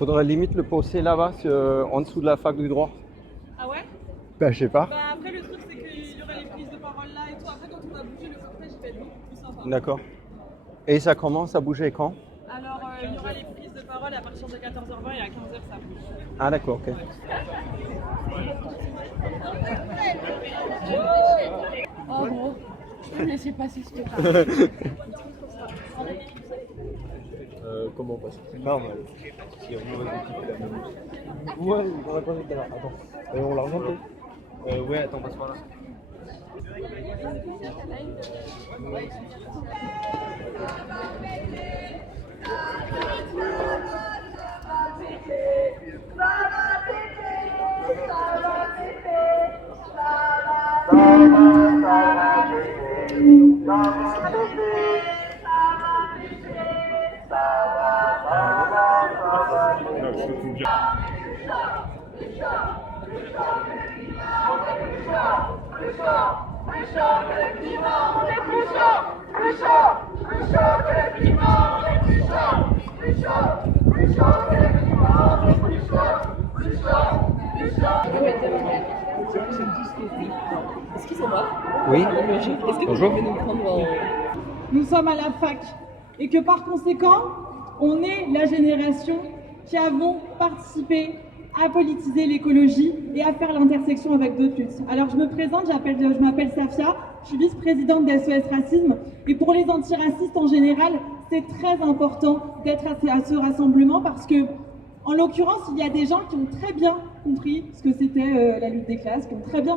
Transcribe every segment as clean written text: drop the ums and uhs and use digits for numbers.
faudrait limite le poster là-bas, en dessous de la fac du droit. Ah ouais? Ben, je sais pas. Bah après le truc c'est qu'il y aurait les prises de parole là et tout. Après quand on va bouger le cortège il va être beaucoup plus sympa. D'accord. Et ça commence à bouger quand? Alors il y aura les prises de parole à partir de 14h20 et à 15h ça bouge. Ah d'accord, ok. Oh gros, je peux me laisser passer s'il te plaît. Comment on passe? Normal. Si on va équiper Ouais, on a pas fait tout à l'heure. Attends. On l'a remonté. Ouais, attends, passe par là. Excusez-moi. Oui. Est-ce que Bonjour. vous pouvez nous prendre Nous sommes à la fac et que par conséquent, on est la génération qui avons participé à politiser l'écologie et à faire l'intersection avec d'autres luttes. Alors je me présente, je m'appelle Safia, je suis vice-présidente d'SOS Racisme et pour les antiracistes en général, c'est très important d'être à ce rassemblement parce que, en l'occurrence, il y a des gens qui ont très bien compris ce que c'était la lutte des classes, qui ont très bien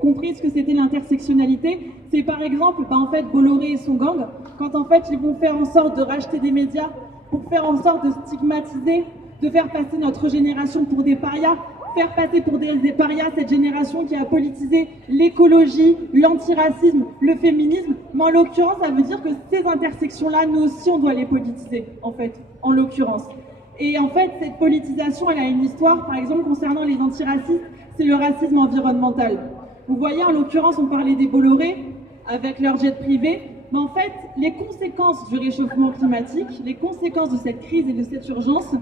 compris ce que c'était l'intersectionnalité. C'est par exemple, en fait, Bolloré et son gang, quand en fait ils vont faire en sorte de racheter des médias pour faire en sorte de stigmatiser, de faire passer notre génération pour des parias, faire passer pour des parias cette génération qui a politisé l'écologie, l'antiracisme, le féminisme. Mais en l'occurrence, ça veut dire que ces intersections-là, nous aussi, on doit les politiser, en fait, en l'occurrence. Et en fait, cette politisation, elle a une histoire, par exemple, concernant les antiracistes, c'est le racisme environnemental. Vous voyez, en l'occurrence, on parlait des Bolloré avec leur jet privé, mais en fait, les conséquences du réchauffement climatique, les conséquences de cette crise et de cette urgence,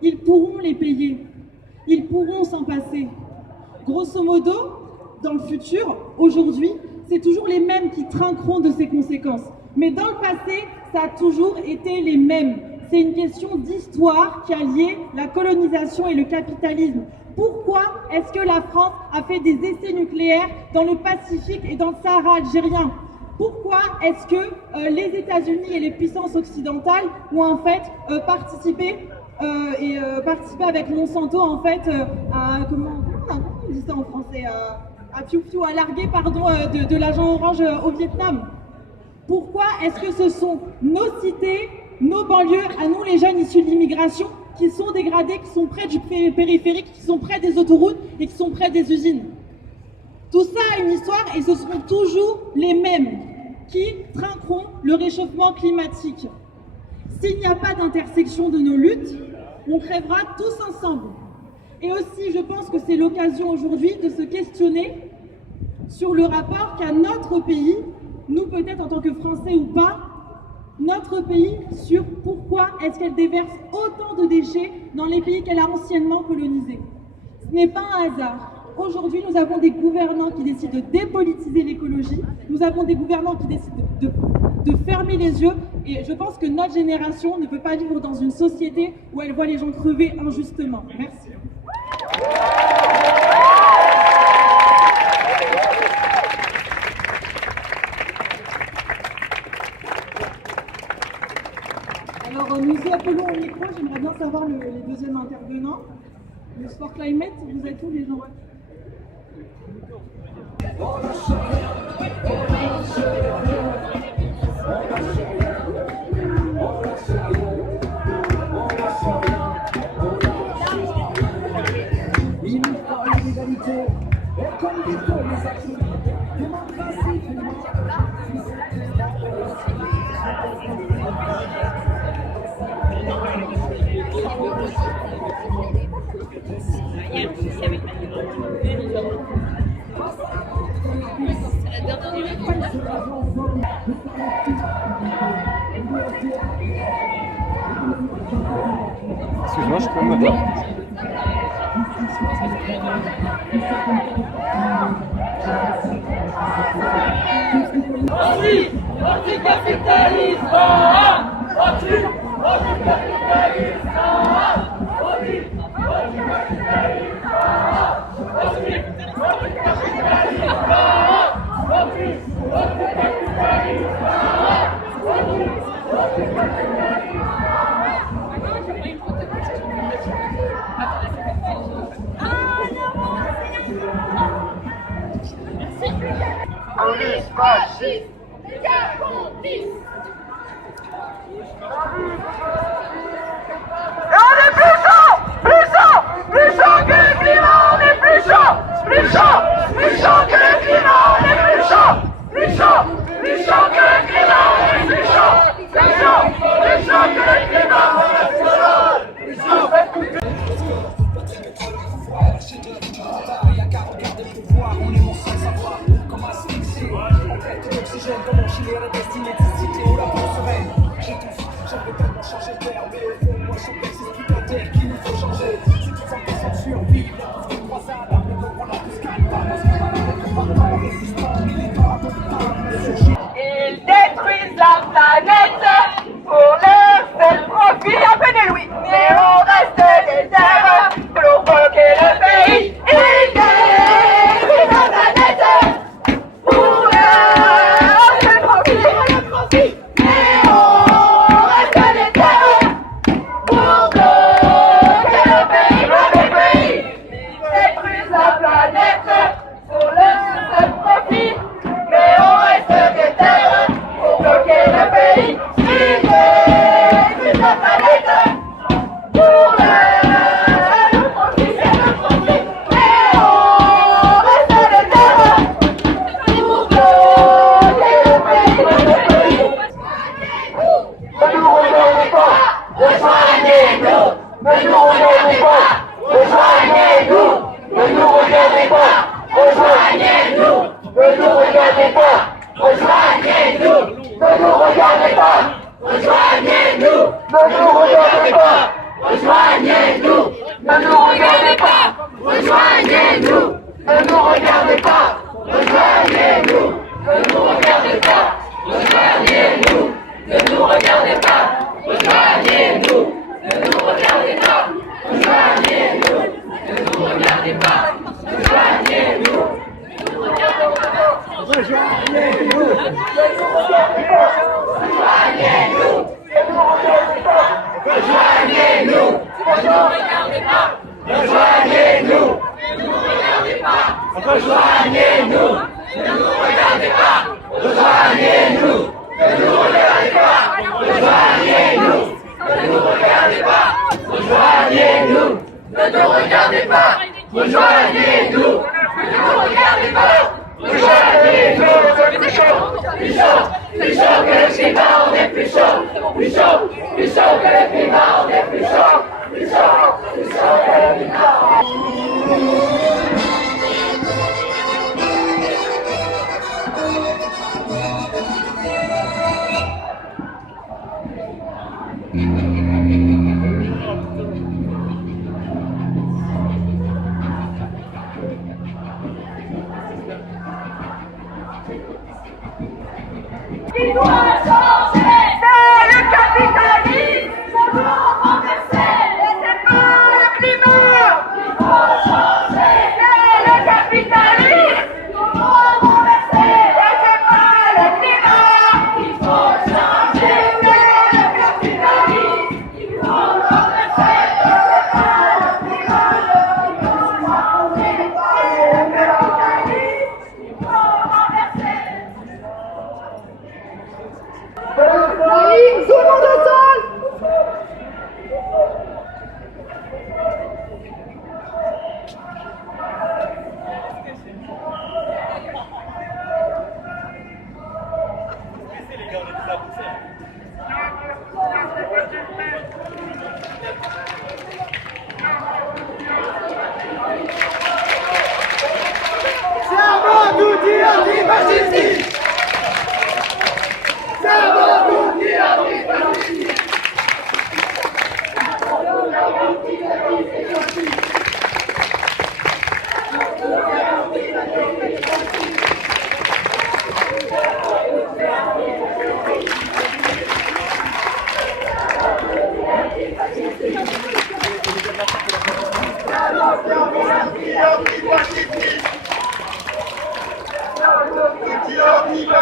ils pourront les payer. Ils pourront s'en passer. Grosso modo, dans le futur, aujourd'hui, c'est toujours les mêmes qui trinqueront de ces conséquences. Mais dans le passé, ça a toujours été les mêmes. C'est une question d'histoire qui a lié la colonisation et le capitalisme. Pourquoi est-ce que la France a fait des essais nucléaires dans le Pacifique et dans le Sahara algérien? Pourquoi est-ce que les États-Unis et les puissances occidentales ont en fait participé avec Monsanto en fait à comment on dit ça en français à larguer de l'agent orange au Vietnam? Pourquoi est-ce que ce sont nos cités, nos banlieues, à nous les jeunes issus de l'immigration, qui sont dégradés, qui sont près du périphérique, qui sont près des autoroutes et qui sont près des usines? Tout ça a une histoire et ce seront toujours les mêmes qui trinqueront le réchauffement climatique. S'il n'y a pas d'intersection de nos luttes, on crèvera tous ensemble. Et aussi, je pense que c'est l'occasion aujourd'hui de se questionner sur le rapport qu'a notre pays, nous peut-être en tant que Français ou pas, notre pays sur pourquoi est-ce qu'elle déverse autant de déchets dans les pays qu'elle a anciennement colonisés. Ce n'est pas un hasard. Aujourd'hui, nous avons des gouvernants qui décident de dépolitiser l'écologie, nous avons des gouvernants qui décident de fermer les yeux, et je pense que notre génération ne peut pas vivre dans une société où elle voit les gens crever injustement. Merci. Alors, nous y appelons au micro, j'aimerais bien savoir les deuxièmes intervenants. Le Sport Climate, vous êtes où les gens? Moi, je peux me mettre là. Anticapitalisme, police fasciste, garantiste. Et on est plus chaud que le climat, on est plus chaud que le climat, on est plus chaud que le climat, on est plus chaud que le climat, on est plus chaud que le climat, on est plus chaud. Comment chiller la destinée de cité où la peau sereine. J'étouffe, j'aimerais tellement changer d'air, mais au fond, moi je sais c'est ce qui t'intère qu'il nous faut changer. C'est tout simple sans survivre, la course de croisade, mais bon, on a tous qu'à pas, parce qu'on a notre partant, résistant, militant, abominable, surgit. Ils détruisent la planète pour leur seul profit. Appelez Louis, mais on reste des terres pour bloquer le pays. Ils détruisent la planète pour leur seul profit. Mais on reste des terres pour bloquer le pays. Ils détruisent la planète pour leur seul profit. Mais on reste des terres pour bloquer le pays. Ils détruisent la planète pour le profit, c'est le profit. Mais on reste des terres pour bloquer le pays. Ne nous regardez pas, rejoignez-nous. Ne nous regardez pas, rejoignez-nous. Ne nous regardez pas, rejoignez-nous. Ne nous regardez pas, rejoignez-nous. Ne nous regardez pas, rejoignez-nous. Ne nous regardez pas, rejoignez-nous. Ne nous regardez pas, rejoignez-nous. Ne nous regardez pas, rejoignez-nous. Ne nous regardez pas, rejoignez-nous. Ne nous regardez pas, rejoignez-nous. Ne nous regardez pas, rejoignez-nous. Ne nous regardez pas, rejoignez-nous. Il doit changer, c'est le capitalisme, ça doit renverser, et c'est pas le climat. Il faut changer, c'est le capitalisme, ça doit renverser, et c'est pas le climat. Il faut changer, c'est le capitalisme, il faut renverser, et c'est pas le climat. Il faut changer, c'est le capitalisme, il faut renverser.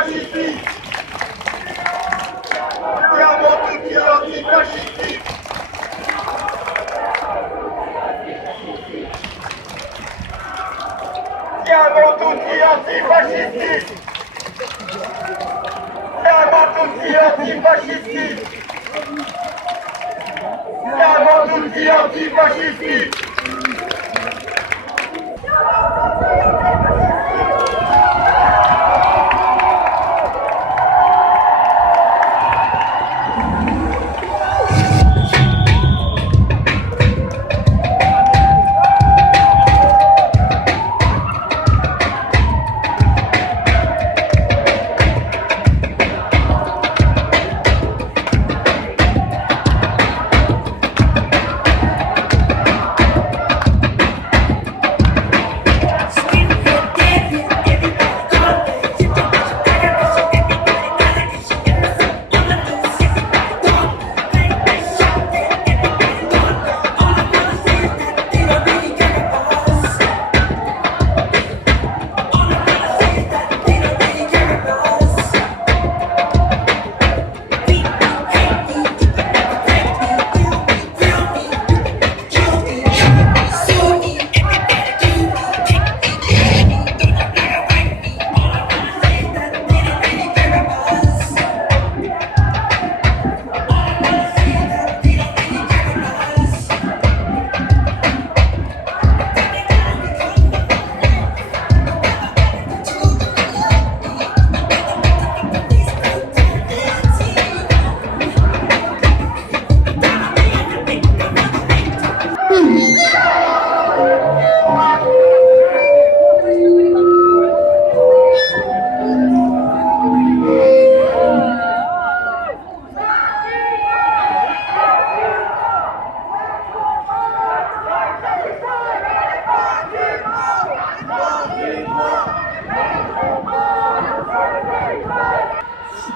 antifascistique. C'est avant tout qui est antifascistique. C'est avant tout qui est antifascistique. C'est avant tout qui est antifascistique. C'est avant tout qui est antifascistique.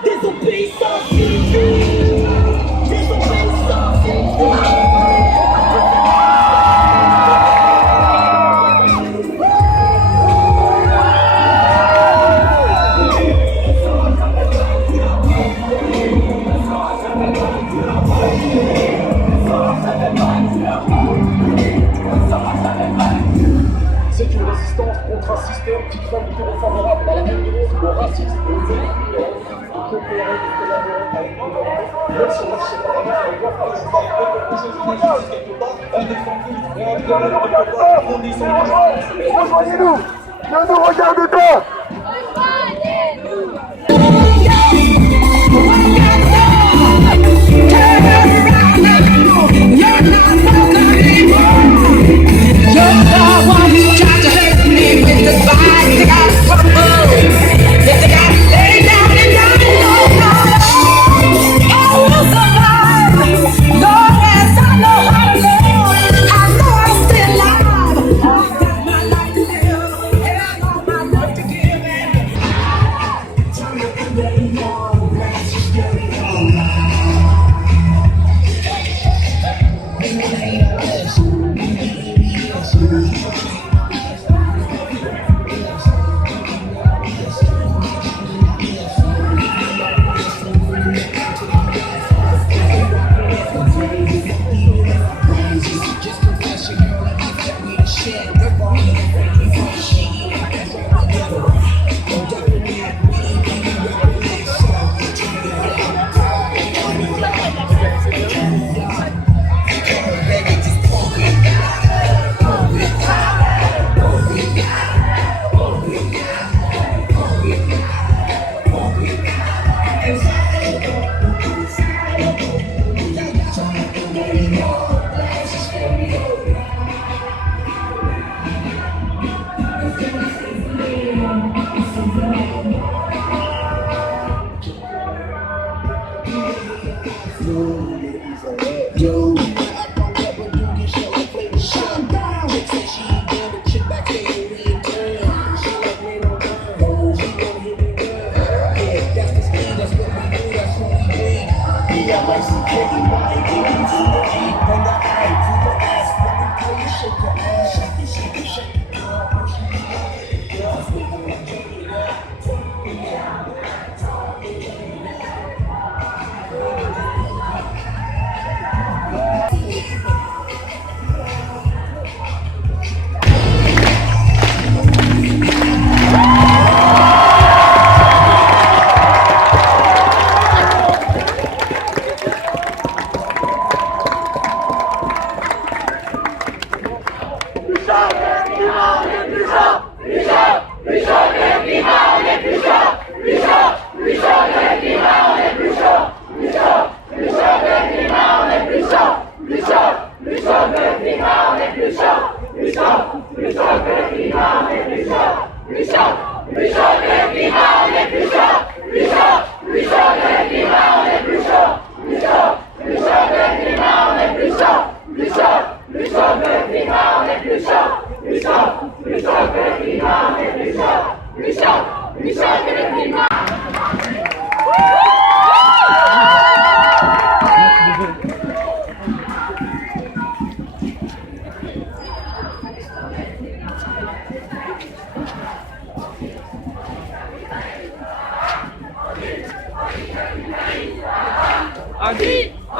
Désobéissance civile. Désobéissance civile. C'est une résistance contre un système qui craint le terreau favorable à la violence, au racisme, aux élites, de coopérer, de collaborer avec les gouvernements, même si on ne sait pas vraiment, on doit faire des efforts quelque part, un défendu, et un gouvernement quelque part, on est sans justice. Rejoignez-nous. Ne nous regardez pas.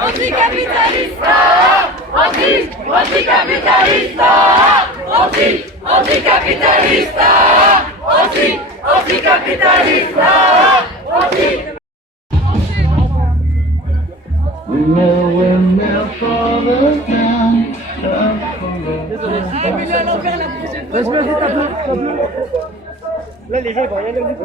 Anticapitalista, anticapitalista, anticapitalista, anticapitalista, Là, les gens ils vont rien dire. Vas-y,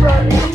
va.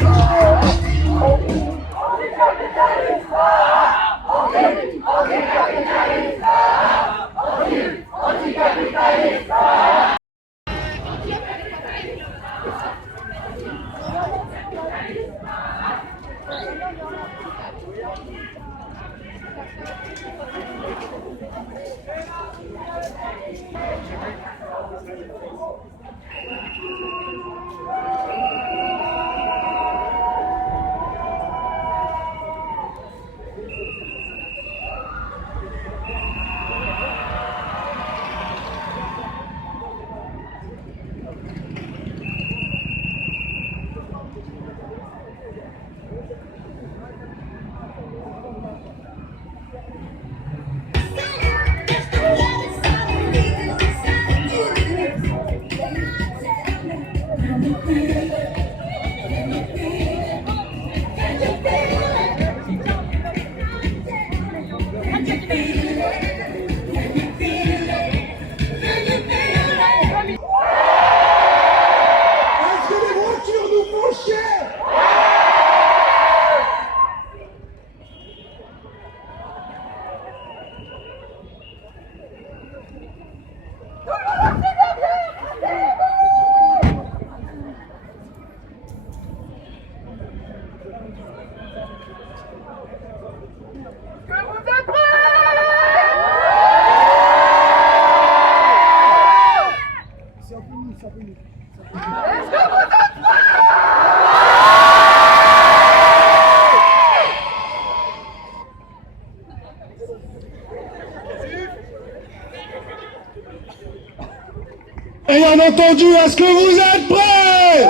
Bien entendu, est-ce que vous êtes prêts?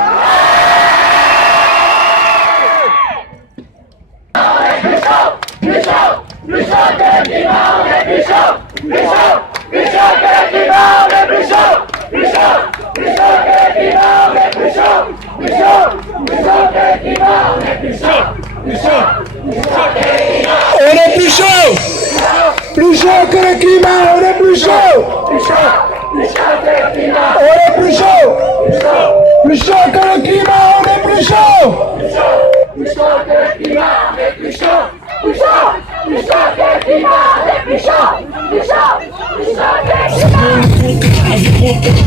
On est plus chaud! Plus chaud que le climat, on est plus chaud! On est plus chaud! Plus chaud que le climat, on est plus chaud! Plus chaud que le climat, on est plus chaud. Plus chaud que le climat, on est plus chaud. Plus chaud que le climat.